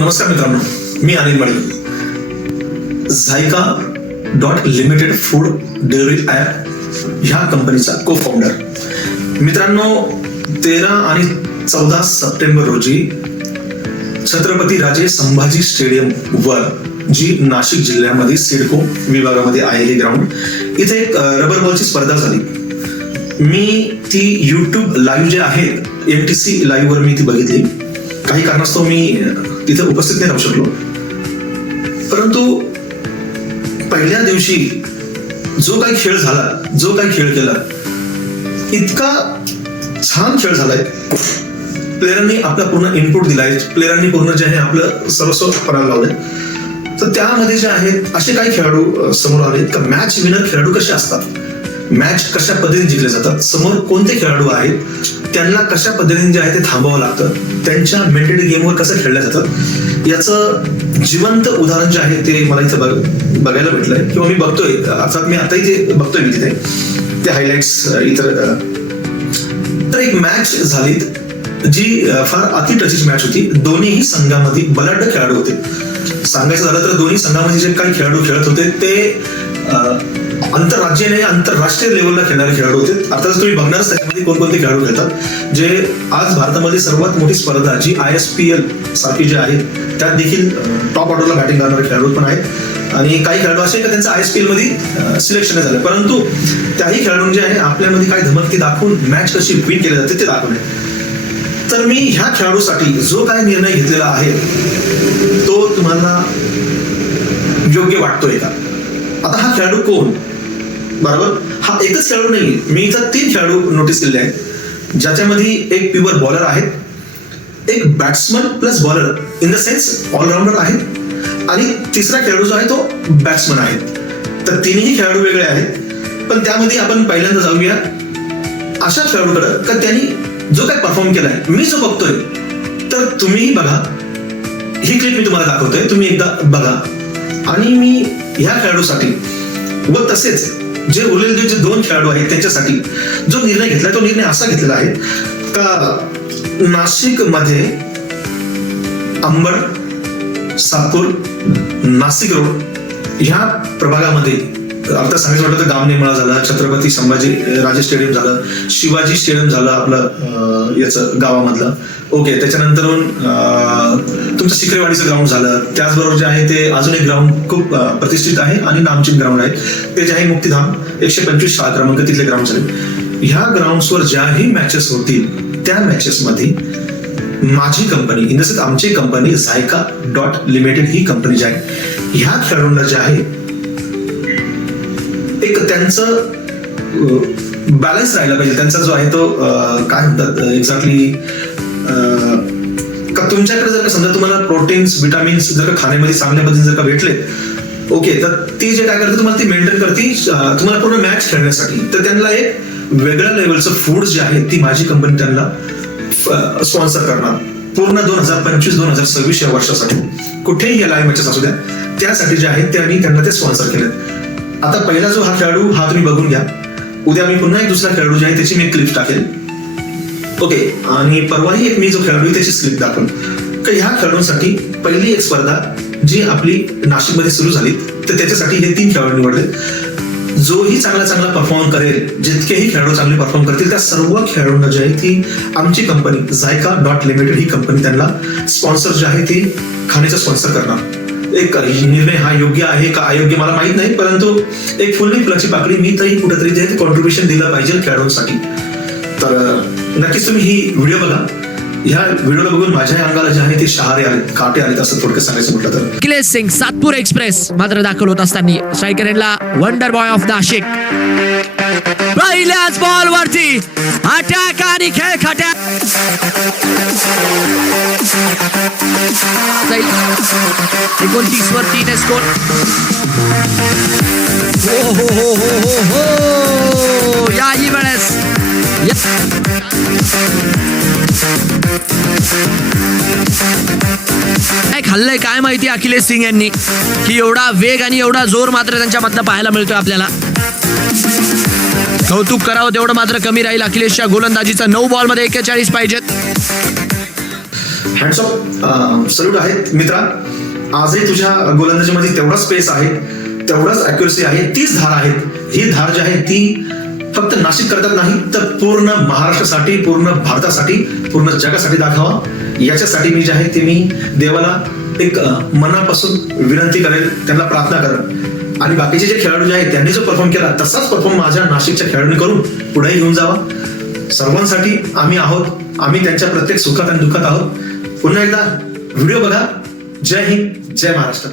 नमस्कार मित्रांनो, मी अनिल माळी. Zyka.Limited food delivery app ह्या कंपनीचा को फाउंडर. मित्रांनो, 13 आणि 14 सप्टेंबर रोजी छत्रपती राजे संभाजी स्टेडियम वर, जी नाशिक जिल्ह्यामध्ये सिडको विभागामध्ये आहे हे ग्राउंड, इथे एक रबर बॉलची स्पर्धा झाली. मी ती युट्यूब लाईव्ह जे आहे MTC लाईव्ह वर मी ती बघितली. काही कारणास्तव मी तिथे उपस्थित नाही राहू शकलो, परंतु पहिल्या दिवशी जो काही खेळ झाला, जो काही खेळ केला, इतका छान खेळ झालाय. प्लेयरांनी आपला पूर्ण इनपुट दिलाय, प्लेयरांनी पूर्ण जे आहे आपलं सर्वस्व करायला लावलंय. तर त्यामध्ये जे आहेत असे काही खेळाडू समोर आले का मॅच विनर खेळाडू कसे असतात, मॅच कशा पद्धतीने जिंकले जातात, समोर कोणते खेळाडू आहेत, त्यांना कशा पद्धतीने जे आहे ते थांबावं लागतं, त्यांच्या मेंटली गेमवर कसं खेळल्या जातात, याचं जिवंत उदाहरण जे आहे ते मला इथं बघायला भेटलंय किंवा मी बघतोय. अर्थात मी आताही ते बघतोय मी तिथे ते हायलाइट्स इतर. तर एक मॅच झाली जी फार अति टचीची मॅच होती. दोन्ही संघामध्ये बलाढ्य खेळाडू होते. सांगायचं झालं तर दोन्ही संघामध्ये जे काही खेळाडू खेळत होते ते आंतरराज्य नाही आंतरराष्ट्रीय लेवलला खेळणारे खेळाडू होते. अर्थात तुम्ही बघणारच त्याच्यामध्ये कोणकोणते खेळाडू खेळतात, जे आज भारतामध्ये सर्वात मोठी स्पर्धा जी ISPL सारखी जे आहे त्यात देखील टॉप ऑर्डरला बॅटिंग करणारे खेळाडू पण आहेत. आणि काही खेळाडू असे का त्यांचं ISPL मध्ये सिलेक्शन झालं, परंतु त्याही खेळाडूं जे आहे आपल्यामध्ये काय धमक ती दाखवून मॅच कशी विन केली जाते ते दाखवणे. तर मी ह्या खेळाडूसाठी जो काय निर्णय घेतलेला आहे तो तुम्हाला योग्य वाटतोय का? आता हा खेळाडू कोण? बरोबर, हा एकच खेळाडू नाही. मी इथं 3 खेळाडू नोटीस केले आहेत, ज्याच्यामध्ये एक प्युअर बॉलर आहे, एक batsman plus bowler in the sense allrounder आहे, आणि तिसरा खेळाडू जो आहे तो बॅट्समन आहे. तर तिन्ही खेळाडू वेगळे आहेत, पण त्यामध्ये आपण पहिल्यांदा जाऊया अशा खेळाडूकडे का त्यांनी जो काय परफॉर्म केलाय, मी जो बघतोय. तर तुम्हीही बघा, ही क्लिप मी तुम्हाला दाखवतोय, तुम्ही एकदा बघा. आणि मी ह्या खेळाडूसाठी व तसेच जे उरलेले जे 2 खेळाडू आहेत त्यांच्यासाठी जो निर्णय घेतलाय तो निर्णय असा घेतलेला आहे का नाशिक मध्ये अंबड, सातपूर, नाशिक रोड ह्या प्रभागामध्ये, आता सांगायचं म्हटलं तर गामनेमाळा झाला, छत्रपती संभाजी राजे स्टेडियम झालं, शिवाजी स्टेडियम झालं आपलं याचं गावामधलं, ओके. त्याच्यानंतर तुमचं शिकरेवाडीचं ग्राउंड झालं. त्याचबरोबर जे आहे ते अजून एक ग्राउंड खूप प्रतिष्ठित आहे आणि नामचीन ग्राउंड आहे, ते जे आहे मुक्तीधाम 125 शाळा क्रमांक तिथले ग्राउंड झाले. ह्या ग्राउंड्सवर ज्याही मॅचेस होतील त्या मॅचेसमध्ये माझी कंपनी इन द सेन्स आमची कंपनी Zyka.Limited ही कंपनी जी आहे, ह्या खेळाडूंना जे आहे एक त्यांचं बॅलन्स राहिला पाहिजे. त्यांचा जो आहे तो काय म्हणतात एक्झॅक्टली का तुमच्याकडे जर का समजा तुम्हाला प्रोटीन्स विटामिन्स जर का खाण्यामध्ये चांगल्या पद्धतीने जर का भेटले, ओके, तर ती जे काय करते तुम्हाला ती मेंटेन करते तुम्हाला पूर्ण मॅच खेळण्यासाठी. तर त्यांना एक वेगळ्या लेवलचं फूड जे आहे ती माझी कंपनी त्यांना स्पॉन्सर करणार पूर्ण 2025-2026 या वर्षासाठी. कुठेही या लाईव्ह मॅचेस असू द्या, त्यासाठी जे आहे त्यांनी त्यांना ते स्पॉन्सर केले. आता पहिला जो हा खेळाडू हा तुम्ही बघून घ्या. उद्या मी पुन्हा एक दुसरा खेळाडू जे आहे त्याची मी क्लिप टाकेल, ओके. आणि परवाही एक मी जो खेळाडू आहे त्याची स्लिप दाखवून का ह्या खेळाडूंसाठी पहिली एक स्पर्धा जी आपली नाशिकमध्ये सुरू झाली, तर त्याच्यासाठी हे 3 खेळाडू निवडले. जोही चांगला परफॉर्म करेल, जितकेही खेळाडू चांगले परफॉर्म करतील, त्या सर्व खेळाडूंना जे आहे ती आमची कंपनी Zyka.Limited ही कंपनी त्यांना स्पॉन्सर जे आहे ती खाण्याचं स्पॉन्सर करणार. एक निर्णय हा योग्य आहे का अयोग्य मला माहित नाही, परंतु एक फुलली फुलाची पाकळी मी तरी कुठेतरी जे कॉन्ट्रीब्युशन दिलं पाहिजे खेळाडूंसाठी. तर नक्कीच तुम्ही ही व्हिडिओ बघा. ह्या व्हिडिओला बघून माझ्या अंगाला जे आहे ते शहारे आले, काटे आले, असं थोडक्यात सांगायचं म्हटलं तर. अखिलेश सिंग सातपूर एक्सप्रेस मात्र दाखल होत असताना स्ट्रायकरला वंडर बॉय ऑफ नाशिक पहिल्याच बॉल वरती अटॅक आणि खेळ खट्या 29 वर 3 स्कोर. हो याही वेळेस काय खाल्लंय काय माहिती अखिलेश सिंग यांनी, की एवढा वेग आणि एवढा जोर मात्र त्यांच्यामधनं पाहायला मिळतोय आपल्याला. कौतुक करावं तेवढं मात्र कमी राहील. अखिलेशच्या गोलंदाजीचं 9 बॉलमध्ये 41 पाहिजेत. हँड्स ऑफ सल्यूट आहेत मित्रा. आजही तुझ्या गोलंदाजीमध्ये तेवढा स्पेस आहे, तेवढाच अॅक्युरसी आहे, तीच धार आहे. ही धार जी आहे ती फक्त नाशिक करतात नाही तर पूर्ण महाराष्ट्रासाठी, पूर्ण भारतासाठी, पूर्ण जगासाठी दाखवा. याच्यासाठी मी जे आहे ते मी देवाला एक मनापासून विनंती करेल, त्यांना प्रार्थना करेल. आणि बाकीचे जे खेळाडू जे आहेत त्यांनी जो परफॉर्म केला तसाच परफॉर्म माझ्या नाशिकच्या खेळाडूंनी करून पुढे घेऊन जावा. सर्वांसाठी आम्ही आहोत, आम्ही त्यांच्या प्रत्येक सुखात आणि दुःखात आहोत. पुन्हा एकदा व्हिडिओ बघा. जय हिंद, जय महाराष्ट्र.